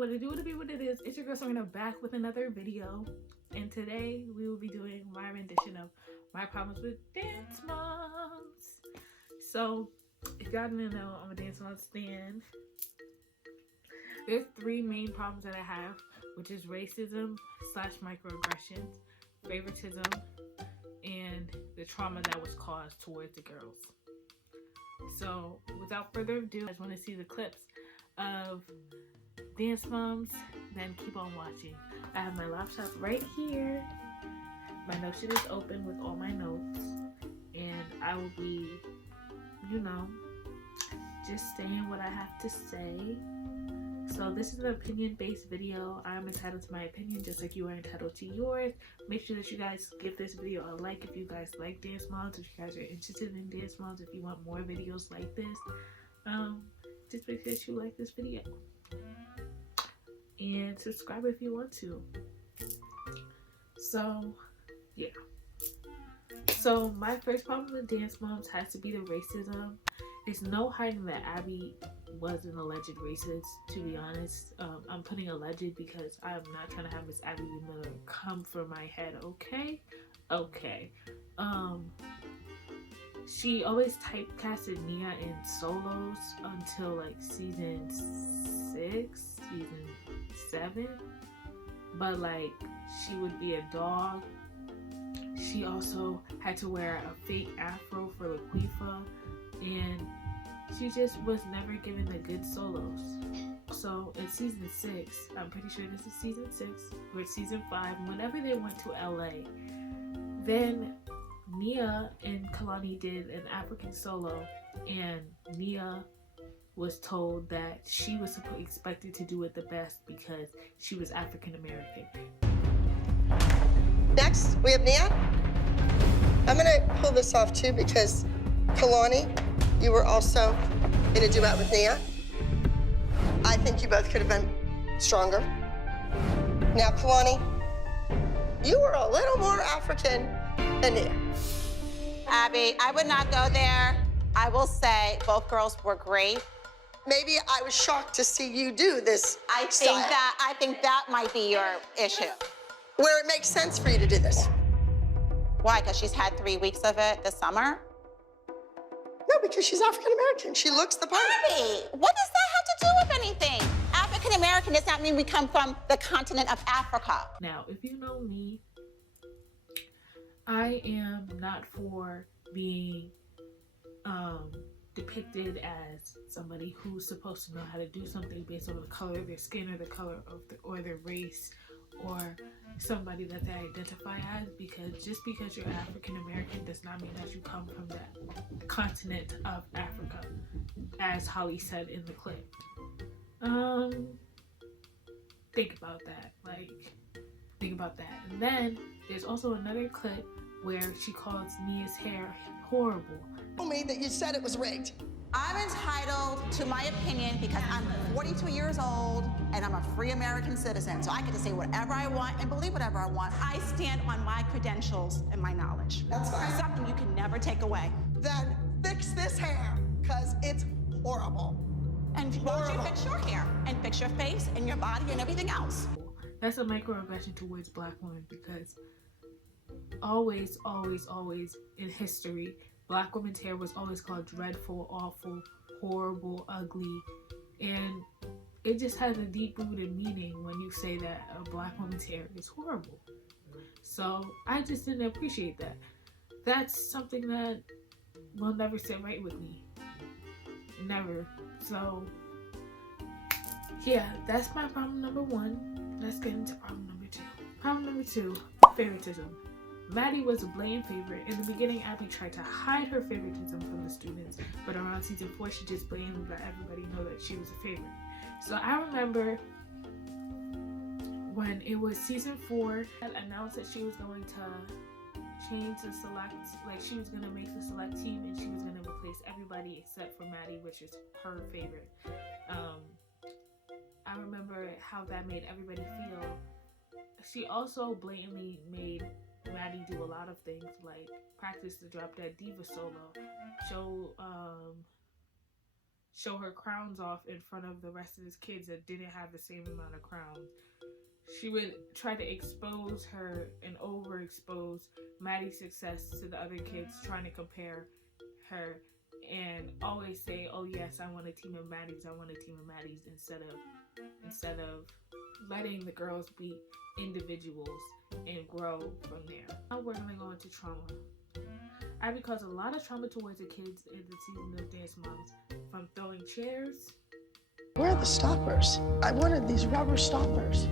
what it do, what it is, it's your girl Serena back with another video, and today we will be doing my rendition of my problems with Dance Moms. So if y'all didn't know, I'm a Dance Mom stan. There's three main problems that I have, which is racism / microaggressions, favoritism, and the trauma that was caused towards the girls. So without further ado, I just want to see the clips of Dance Moms, then keep on watching. I have my laptop right here. My Notion is open with all my notes, and I will be, just saying what I have to say. So this is an opinion-based video. I'm entitled to my opinion just like you are entitled to yours. Make sure that you guys give this video a like if you guys like Dance Moms, if you guys are interested in Dance Moms, if you want more videos like this. Just make sure that you like this video. And subscribe if you want to. So, yeah. So, my first problem with Dance Moms has to be the racism. It's no hiding that Abby was an alleged racist, to be honest. I'm putting alleged because I'm not trying to have Miss Abby Miller come for my head, okay? Okay. She always typecasted Nia in solos until like season 6, season 7. But like, she would be a dog. She also had to wear a fake afro for Laquifa, and she just was never given the good solos. So in season 6, I'm pretty sure this is season 6 or season 5, whenever they went to LA, then Nia and Kalani did an African solo, and Nia was told that she was expected to do it the best because she was African American. Next, we have Nia. I'm gonna pull this off too because Kalani, you were also in a duet with Nia. I think you both could have been stronger. Now, Kalani, you were a little more African than Nia. Abby, I would not go there. I will say both girls were great. Maybe I was shocked to see you do this I think that might be your issue. where it makes sense for you to do this. Why? Because she's had 3 weeks of it this summer? No, because she's African American. She looks the part. Abby, what does that have to do with anything? African American does not mean we come from the continent of Africa. Now, if you know me, I am not for being depicted as somebody who's supposed to know how to do something based on the color of their skin or the color of or their race, or somebody that they identify as, because just because you're African American does not mean that you come from that continent of Africa, as Holly said in the clip. Think about that. Think about that. And then there's also another clip where she calls Nia's hair horrible. Told me that you said it was rigged. I'm entitled to my opinion because I'm 42 years old and I'm a free American citizen. So I get to say whatever I want and believe whatever I want. I stand on my credentials and my knowledge. That's fine. Something you can never take away. Then fix this hair, because it's horrible. And why don't you fix your hair and fix your face and your body and everything else? That's a microaggression towards Black women, because always in history, Black women's hair was always called dreadful, awful, horrible, ugly, and it just has a deep-rooted meaning when you say that a Black woman's hair is horrible. So I just didn't appreciate that. That's something that will never sit right with me. Never. So yeah, that's my problem number 1. Let's get into problem number 2. Problem number 2, favoritism. Maddie was a blatant favorite. In the beginning, Abby tried to hide her favoritism from the students, but around season 4, she just blatantly let everybody know that she was a favorite. So I remember when it was season 4, announced that she was going to change the select, she was going to make the select team and she was going to replace everybody except for Maddie, which is her favorite. I remember how that made everybody feel. She also blatantly made Maddie do a lot of things, like practice the Drop Dead Diva solo, show her crowns off in front of the rest of his kids that didn't have the same amount of crowns. She would try to expose her and overexpose Maddie's success to the other kids, trying to compare her and always say, oh yes, I want a team of Maddies, I want a team of Maddies, instead of letting the girls be individuals and grow from there. Now we're gonna go into trauma. Abby caused a lot of trauma towards the kids in the season of Dance Moms, from throwing chairs. Where are the stoppers? I wanted these rubber stoppers.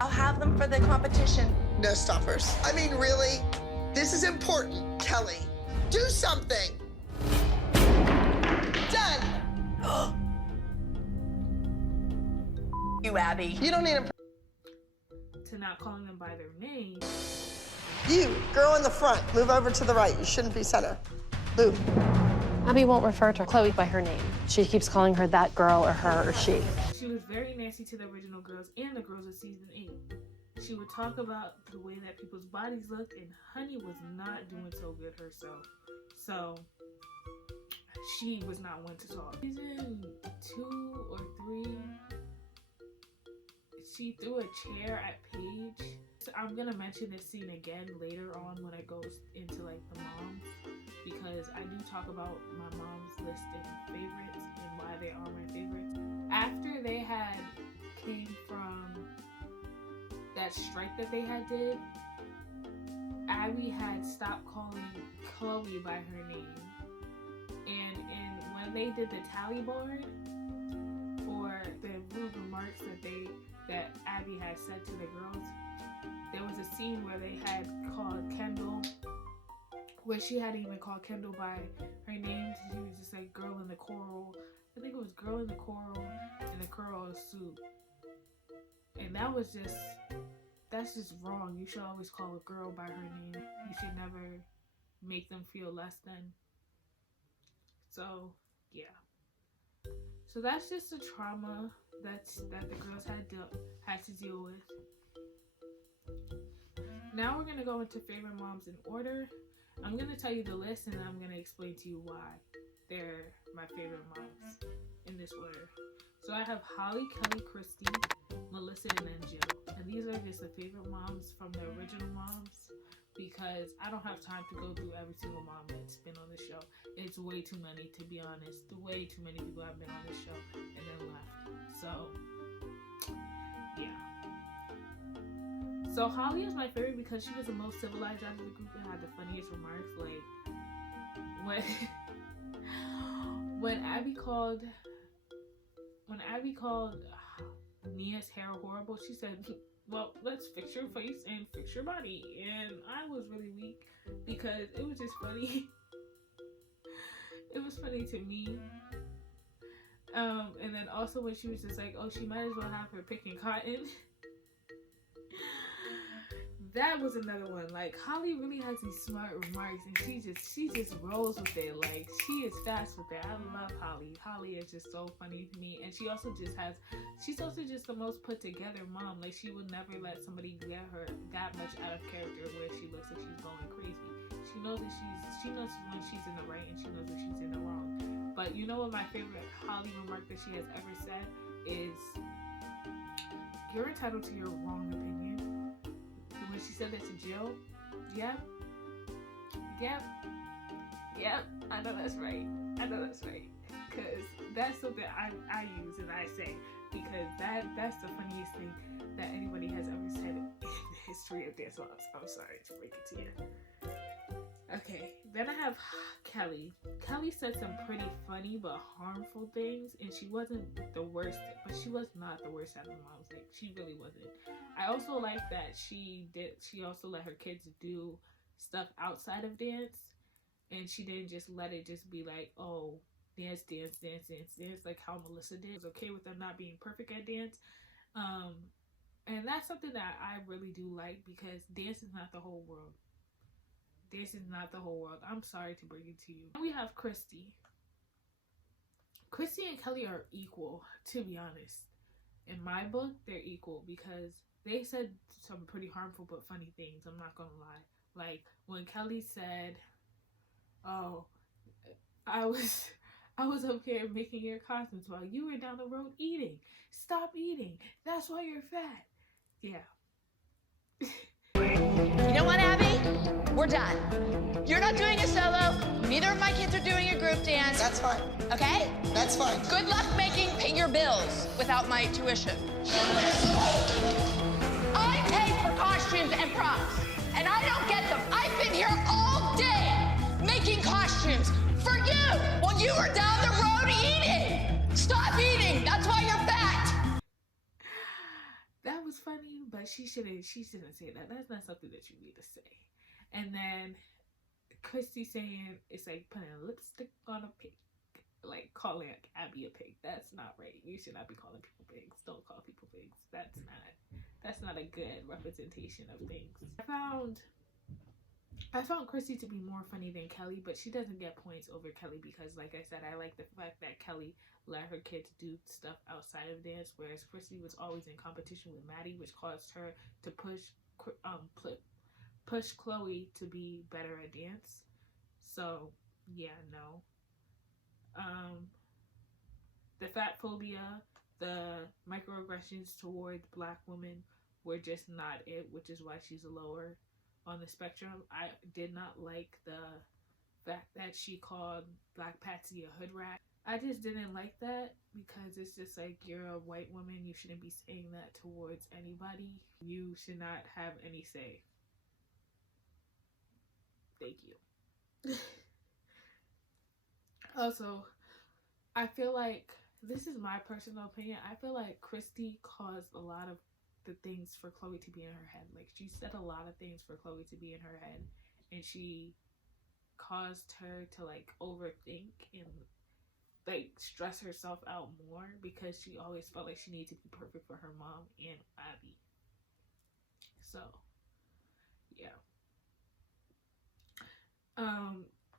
I'll have them for the competition. No stoppers. I mean, really? This is important, Kelly. Do something. Done. You, Abby. You don't need a... To not calling them by their name. You, girl in the front, move over to the right. You shouldn't be center. Move. Abby won't refer to Chloe by her name. She keeps calling her that girl or her or she. She was very nasty to the original girls and the girls of season 8. She would talk about the way that people's bodies looked, and Honey was not doing so good herself. So she was not one to talk. Season 2 or 3, she threw a chair at Paige. So I'm gonna mention this scene again later on when it goes into like the moms, because I do talk about my mom's list and favorites and why they are my favorites. After they had came from that strike that they had did, Abby had stopped calling Chloe by her name, and when they did the tally board for the rude remarks that Abby had said to the girls, there was a scene where they had called Kendall, where she hadn't even called Kendall by her name. She was just like girl in the coral. I think it was girl in the coral in the coral suit. And that's just wrong. You should always call a girl by her name. You should never make them feel less than. So, yeah. So that's just the trauma that the girls had to deal with. Now we're gonna go into favorite moms in order. I'm gonna tell you the list, and then I'm gonna explain to you why they're my favorite moms in this order. So I have Holly, Kelly, Christy, Melissa, and then Jill. And these are just the favorite moms from the original moms, because I don't have time to go through every single mom that's been on the show. It's way too many, to be honest. Way too many people have been on this show and then left. So, yeah. So Holly is my favorite because she was the most civilized out of the group and had the funniest remarks. Like when Abby called Nia's hair horrible, she said, well, let's fix your face and fix your body. And I was really weak because it was just funny. It was funny to me. And then also when she was just like, oh, she might as well have her picking cotton. That was another one. Like, Holly really has these smart remarks, and she just rolls with it. Like, she is fast with it. I love Holly. Holly is just so funny to me, and she's also just the most put together mom. Like, she would never let somebody get her that much out of character where she looks like she's going crazy. She knows when she's in the right, and she knows when she's in the wrong. But you know what my favorite Holly remark that she has ever said is, "You're entitled to your wrong opinion." When she said that to Jill, yep, I know that's right. Because that's something I use and I say, because that's the funniest thing that anybody has ever said in the history of Dance Moms. I'm sorry to break it to you. Okay, then I have Kelly. Kelly said some pretty funny but harmful things, and she wasn't the worst, but she was not the worst out of the moms. Like, she really wasn't. I also like that she also let her kids do stuff outside of dance, and she didn't just let it just be like, oh, dance, like how Melissa did. It was okay with them not being perfect at dance. And that's something that I really do like, because dance is not the whole world. This is not the whole world. I'm sorry to bring it to you. We have Christy. Christy and Kelly are equal, to be honest. In my book, they're equal because they said some pretty harmful but funny things. I'm not gonna lie. Like when Kelly said, "Oh, I I was up here making your costumes while you were down the road eating. Stop eating. That's why you're fat. Yeah. You know what, Abby? We're done. You're not doing a solo. Neither of my kids are doing a group dance. That's fine. Okay? That's fine. Good luck paying your bills without my tuition. I pay for costumes and props, and I don't get them. I've been here all day making costumes for you while you were down the road eating. Stop eating. That's why you're fat. That was funny, but she shouldn't say that. That's not something that you need to say. And then Christy saying it's like putting lipstick on a pig. Like calling Abby a pig. That's not right. You should not be calling people pigs. Don't call people pigs. That's not a good representation of things. I found Christy to be more funny than Kelly, but she doesn't get points over Kelly because, like I said, I like the fact that Kelly let her kids do stuff outside of dance, whereas Christy was always in competition with Maddie, which caused her to push Chloe to be better at dance. So yeah, no. The fat phobia, the microaggressions towards Black women were just not it, which is why she's lower on the spectrum. I did not like the fact that she called Black Patsy a hood rat. I just didn't like that because it's just like, you're a white woman, you shouldn't be saying that towards anybody. You should not have any say. Thank you. Also, I feel like, this is my personal opinion, I feel like Christy caused a lot of the things for Chloe to be in her head. Like, she said a lot of things for Chloe to be in her head, and she caused her to like overthink and like stress herself out more because she always felt like she needed to be perfect for her mom and Abby. So yeah.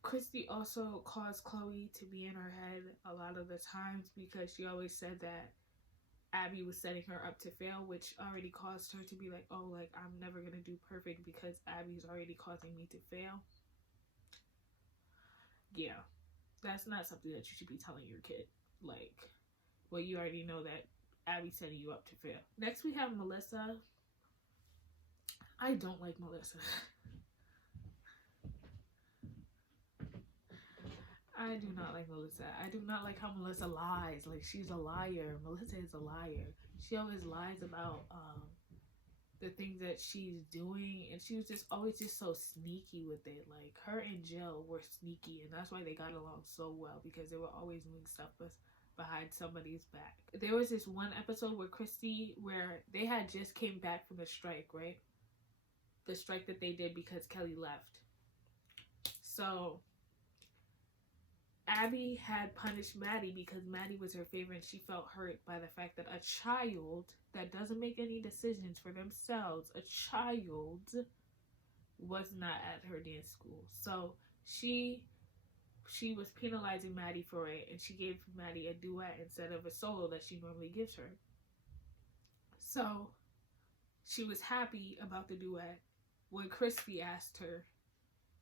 Christy also caused Chloe to be in her head a lot of the times because she always said that Abby was setting her up to fail, which already caused her to be like, oh, like, I'm never gonna do perfect because Abby's already causing me to fail. Yeah, that's not something that you should be telling your kid. Like, well, you already know that Abby's setting you up to fail. Next, we have Melissa. I don't like Melissa. I do not like Melissa. I do not like how Melissa lies. Like, she's a liar. Melissa is a liar. She always lies about the things that she's doing, and she was just always just so sneaky with it. Like, her and Jill were sneaky, and that's why they got along so well, because they were always doing stuff behind somebody's back. There was this one episode where they had just came back from the strike, right? The strike that they did because Kelly left. So Abby had punished Maddie because Maddie was her favorite, and she felt hurt by the fact that a child that doesn't make any decisions for themselves, a child, was not at her dance school. So she was penalizing Maddie for it, and she gave Maddie a duet instead of a solo that she normally gives her. So she was happy about the duet. When Christy asked her,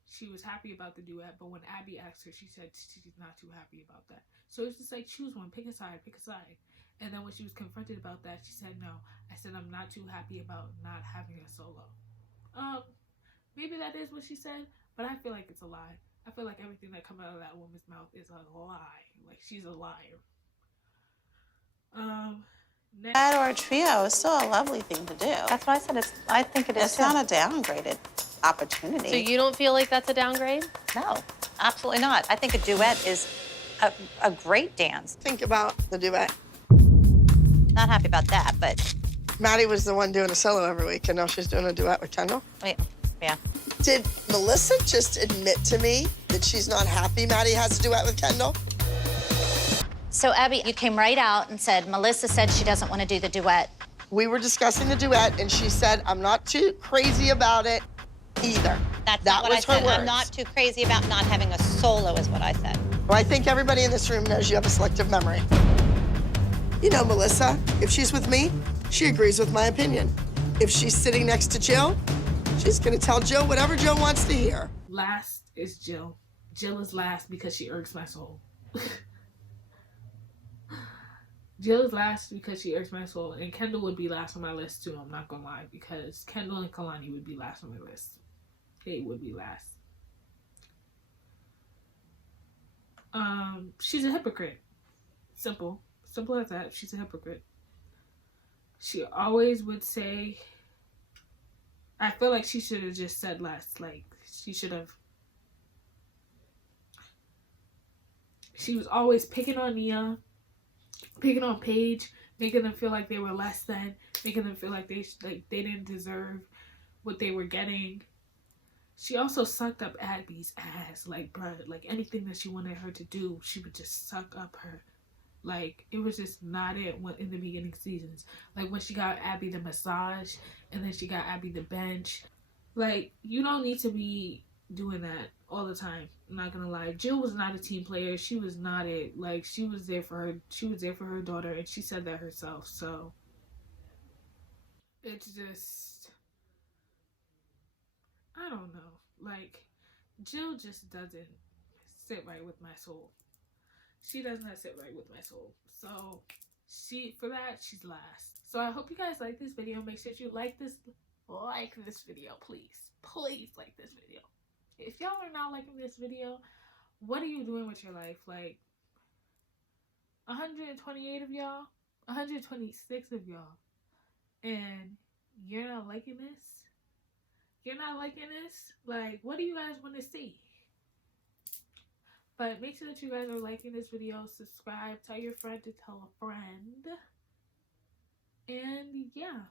she was happy about the duet, but when Abby asked her, she said she's not too happy about that. So it's just like, choose one, pick a side. And then when she was confronted about that, she said, no, I said, I'm not too happy about not having a solo. Maybe that is what she said, but I feel like it's a lie. I feel like everything that comes out of that woman's mouth is a lie. Like, she's a liar. That or a trio is still a lovely thing to do. That's what I said. I think it is. It's not a downgraded opportunity. So you don't feel like that's a downgrade? No, absolutely not. I think a duet is a great dance. Think about the duet. Not happy about that, but Maddie was the one doing a solo every week, and now she's doing a duet with Kendall. yeah. Did Melissa just admit to me that she's not happy Maddie has a duet with Kendall? So, Abby, you came right out and said, Melissa said she doesn't want to do the duet. We were discussing the duet, and she said, I'm not too crazy about it either. That's that not what I was her said. words. I'm not too crazy about not having a solo, is what I said. Well, I think everybody in this room knows you have a selective memory. You know, Melissa, if she's with me, she agrees with my opinion. If she's sitting next to Jill, she's gonna tell Jill whatever Jill wants to hear. Last is Jill. Jill is last because she irks my soul. Jill is last because she irks my soul, and Kendall would be last on my list too. I'm not gonna lie, because Kendall and Kalani would be last on my list. They would be last. She's a hypocrite. Simple as that. She's a hypocrite. She always would say, I feel like she should have just said less. Like, she was always picking on Nia, picking on Paige, making them feel like they were less than, making them feel like they didn't deserve what they were getting. She also sucked up Abby's ass. Like, bruh, like anything that she wanted her to do, she would just suck up her. Like, it was just not it in the beginning seasons. Like, when she got Abby the massage, and then she got Abby the bench. Like, you don't need to be doing that all the time. I'm not gonna lie. Jill was not a team player. She was not it. Like, she was there for her daughter, and she said that herself. So, it's just, I don't know. Like, Jill just doesn't sit right with my soul. She does not sit right with my soul. So, for that, she's last. So, I hope you guys like this video. Make sure you like this video, please. Please like this video. If y'all are not liking this video, what are you doing with your life? Like, 128 of y'all, 126 of y'all, and you're not liking this? You're not liking this? Like, what do you guys want to see? But make sure that you guys are liking this video, subscribe, tell your friend to tell a friend, and yeah.